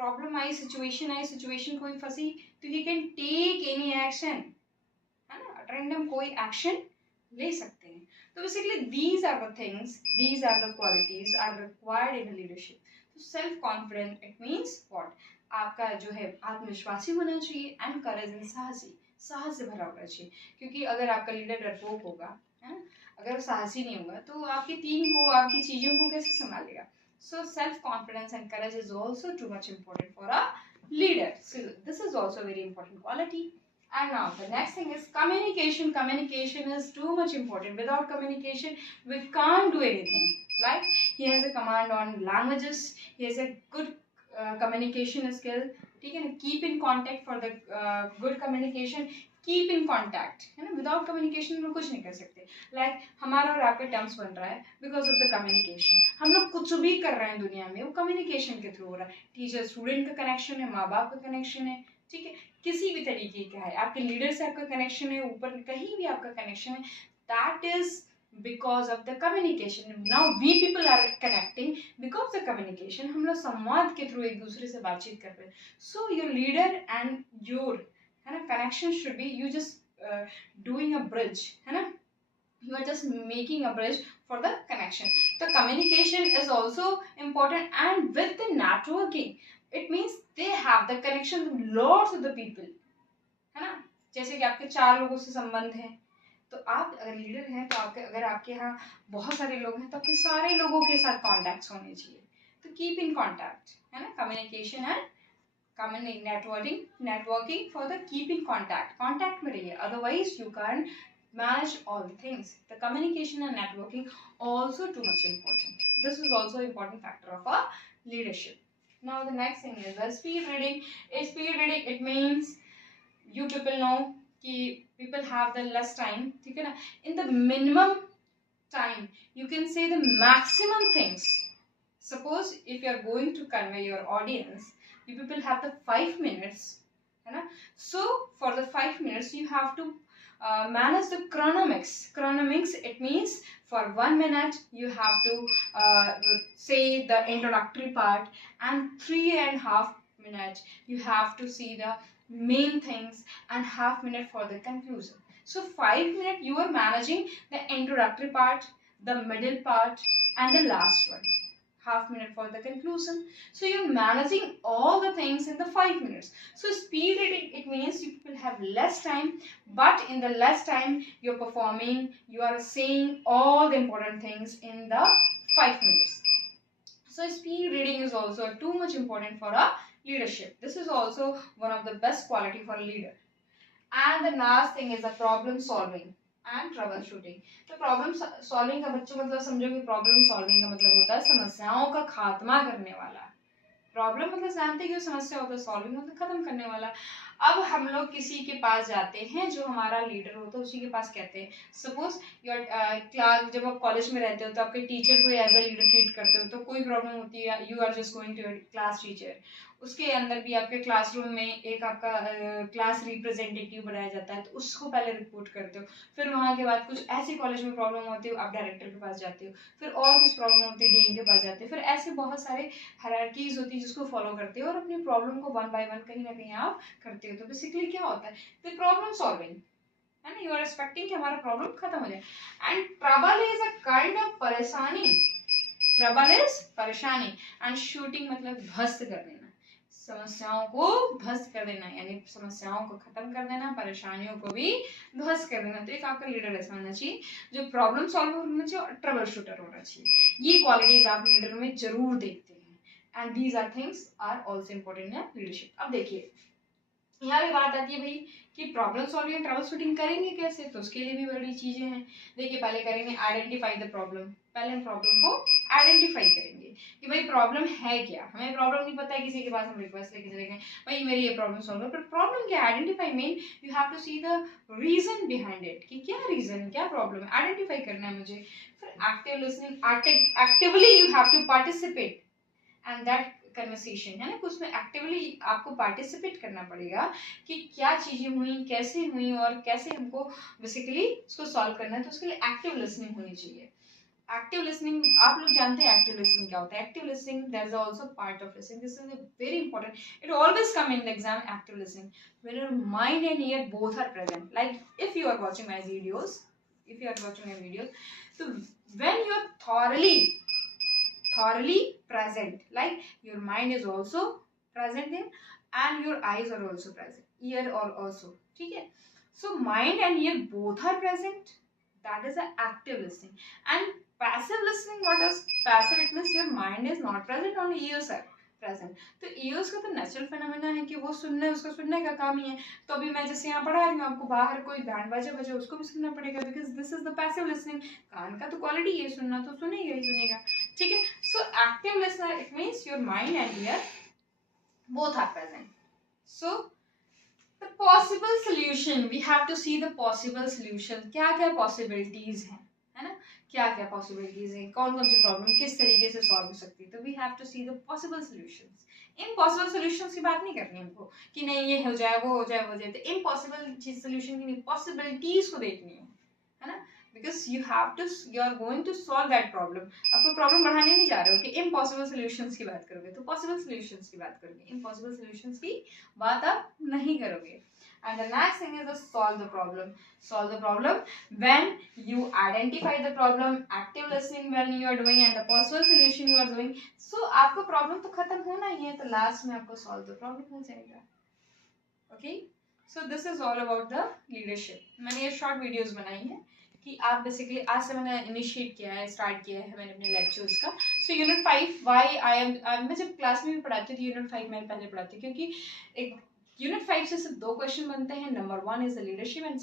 Problem आई, situation कोई फंसी, तो he can take any action, है ना, रैंडम कोई एक्शन ले सकते हैं। तो basically these are the things, these are the qualities are required in leadership. तो self confident it means what, आपका जो है आत्मविश्वासी होना चाहिए, एंड करेज एंड साहसी, साहस से भरा होना चाहिए। क्योंकि अगर आपका लीडर डरपोक होगा, है ना, अगर वो साहसी नहीं होगा, तो आपकी टीम को, आपकी चीजों को कैसे संभालेगा। So self confidence and courage is also too much important for a leader. So this is also a very important quality. And now the next thing is communication. Communication is too much important. Without communication, we can't do anything. Like he has a command on languages. He has a good communication skill. ठीक है ना, keep in contact for the good communication. Keep in contact, है ना, without communication में कुछ नहीं कर सकते। लाइक हमारा और आपका टर्म्स बन रहा है बिकॉज ऑफ द कम्युनिकेशन। हम लोग कुछ भी कर रहे हैं दुनिया में, वो कम्युनिकेशन के थ्रू हो रहा है। टीचर स्टूडेंट का कनेक्शन है, माँ बाप का कनेक्शन है, ठीक है, किसी भी तरीके का है, आपके लीडर से आपका कनेक्शन है, ऊपर कहीं भी आपका कनेक्शन है, that is because of the communication. Now we people are connecting because of communication. हम लोग संवाद के थ्रू एक दूसरे से बातचीत कर रहे हैं। So your leader and your, है ना, connection should be, you just doing a bridge, है ना, you are just making a bridge for the connection. The communication is also important, and with the networking it means they have the connection with lots of the people, है ना। जैसे कि आपके 4 लोगों से संबंध है, तो आप अगर लीडर हैं, तो आपके, अगर आपके यहाँ बहुत सारे लोग हैं, तो आपके सारे लोगों के साथ कॉन्टैक्ट्स होने चाहिए। तो कीप इन कॉन्टैक्ट, है ना, communication and networking for the keep in contact में रहिए, otherwise you can't manage all the things. The communication and networking also too much important. This is also important factor of a leadership. Now the next thing is the speed reading. Speed reading it means you people know कि people have the less time, ठीक है ना, in the minimum time you can say the maximum things. Suppose if you are going to convey your audience, you people have the 5 minutes, है ना, so for the 5 minutes you have to manage the chronomics. It means for 1 minute you have to say the introductory part, and 3.5 minutes you have to see the main things, and half minute for the conclusion. So 5 minutes you are managing the introductory part, the middle part, and the last one, half minute for the conclusion. So you're managing all the things in the 5 minutes. So speed reading it means you will have less time, but in the less time you're performing, you are saying all the important things in the 5 minutes. So speed reading is also too much important for a leadership. This is also one of the best quality for a leader. And the last thing is the problem solving and trouble shooting. तो problem solving का बच्चों मतलब समझो कि problem solving का मतलब होता है समस्याओं का खात्मा करने वाला। प्रॉब्लम मतलब जानते हैं कि समस्या होता है, सॉल्विंग मतलब खत्म करने वाला। अब हम लोग किसी के पास जाते हैं, जो हमारा लीडर होता है उसी के पास कहते हैं। सपोज योर क्लास, जब आप कॉलेज में रहते हो तो आपके टीचर को एज अ लीडर ट्रीट करते हो, तो कोई प्रॉब्लम होती है, you are just going to your class teacher. उसके अंदर भी आपके क्लासरूम में एक आपका क्लास रिप्रेजेंटेटिव बनाया जाता है, तो उसको पहले रिपोर्ट करते हो। फिर वहाँ के बाद कुछ ऐसे कॉलेज में प्रॉब्लम होती है, आप डायरेक्टर के पास जाते हो। फिर और कुछ प्रॉब्लम होती है, डीन के पास जाते हो। फिर ऐसे बहुत सारे हायरार्कीज होती है जिसको फॉलो करते हो, और अपनी प्रॉब्लम को 1 by 1 कहीं ना कहीं आप करते हो। तो बेसिकली क्या होता है, द प्रॉब्लम सॉल्विंग, है ना, यू आर एक्सपेक्टिंग कि हमारा प्रॉब्लम खत्म हो जाए। And trouble is a kind of परेशानी, ट्रबल इज परेशानी, एंड शूटिंग मतलब ध्वस्त कर देना, समस्याओं को ध्वस्त कर देना, यानी समस्याओं को खत्म कर देना, परेशानियों को भी ध्वस्त कर देना। तो एक आपका लीडर ऐसा होना चाहिए जो प्रॉब्लम सॉल्वर होना चाहिए और ट्रबल शूटर होना चाहिए। ये क्वालिटीज आप लीडर में जरूर देखते हैं, and these are things are also important in leadership. अब देखिए यहाँ भी बात आती है भाई कि प्रॉब्लम सॉल्विंग ट्रबल शूटिंग करेंगे कैसे, तो उसके लिए भी बड़ी चीजें हैं। देखिए पहले करेंगे आइडेंटिफाई द प्रॉब्लम, पहले हम प्रॉब्लम को आइडेंटिफाई करेंगे कि भाई प्रॉब्लम है क्या। हमें प्रॉब्लम नहीं पता है, किसी के पास हम रिक्वेस्ट लेके चले गए भाई मेरी ये प्रॉब्लम सॉल्व है, पर प्रॉब्लम क्या identify mean you have to see the reason behind it, कि क्या रीजन, क्या प्रॉब्लम है, आइडेंटिफाई करना है मुझे। फिर active listening, actively you have to participate and that conversation, है ना, उसमें एक्टिवली आपको पार्टिसिपेट करना पड़ेगा कि क्या चीजें हुई, कैसे हुई, और कैसे हमको बेसिकली उसको सॉल्व करना है। तो उसके लिए एक्टिव लिसनिंग होनी चाहिए। एक्टिव लिसनिंग, आप लोग जानते हैं एक्टिव लिसनिंग क्या होता है. Active listening that is also part of listening. This is very important. It always come in the exam. Active listening when your mind and ear both are present, like if you are watching my videos, so when you are thoroughly present, like your mind is also present there and your eyes are also present, ear or also, ठीक है. So mind and ear both are present, that is an active listening. And passive listening, what is passive? It means your mind is not present, only ears are present. तो years का तो natural phenomena है कि वो सुनने, उसका सुनने का काम ही है. तो अभी मैं जैसे यहाँ पढ़ा रही हूँ आपको, बाहर कोई बैंड बाजा बजे उसको भी सुनना पड़ेगा, because this is the passive listening. कान का तो क्वालिटी ये सुनना, तो सुनेगा ही सुनेगा, ठीक है. So active listener, it means your mind and year both are present. So the possible solution, we have to see the possible solution. क्या क्या possibilities हैं, है ना, क्या क्या possibilities हैं, कौन कौन सी प्रॉब्लम किस तरीके से सॉल्व हो सकती है. तो we have to see the possible solutions. Impossible solutions की बात नहीं करनी हमको कि नहीं ये हो जाए, वो हो जाए, वो हो जाए. तो इम्पॉसिबल चीज solution की नहीं, पॉसिबिलिटीज को देखनी है ना. because you have to, you are going to solve that problem. आप कोई प्रॉब्लम बढ़ाने नहीं जा रहे हो कि इम्पॉसिबल सॉल्यूशंस की बात करोगे, तो पॉसिबल सॉल्यूशंस की बात करोगे. इम्पॉसिबल सॉल्यूशंस की बात आप नहीं करोगे. And the next thing is to solve the problem. Solve the problem when you identify the problem, active listening when you are doing, and the possible solution you are doing. So आपका problem तो खत्म होना ही है, तो last में आपको solve the problem हो जाएगा. Okay? So this is all about the leadership. मैंने ये short videos बनाई है कि आप बेसिकली आज से मैंने इनिशिएट किया है, स्टार्ट किया है मैंने अपने लेक्चर्स का. So unit 5 why I am, मैं जब क्लास में भी पढ़ाती थी यूनिट 5 मैंने पहले पढ़ाती, क्योंकि एक यूनिट 5 से सिर्फ 2 क्वेश्चन बनते हैं. Number 1 is the leadership and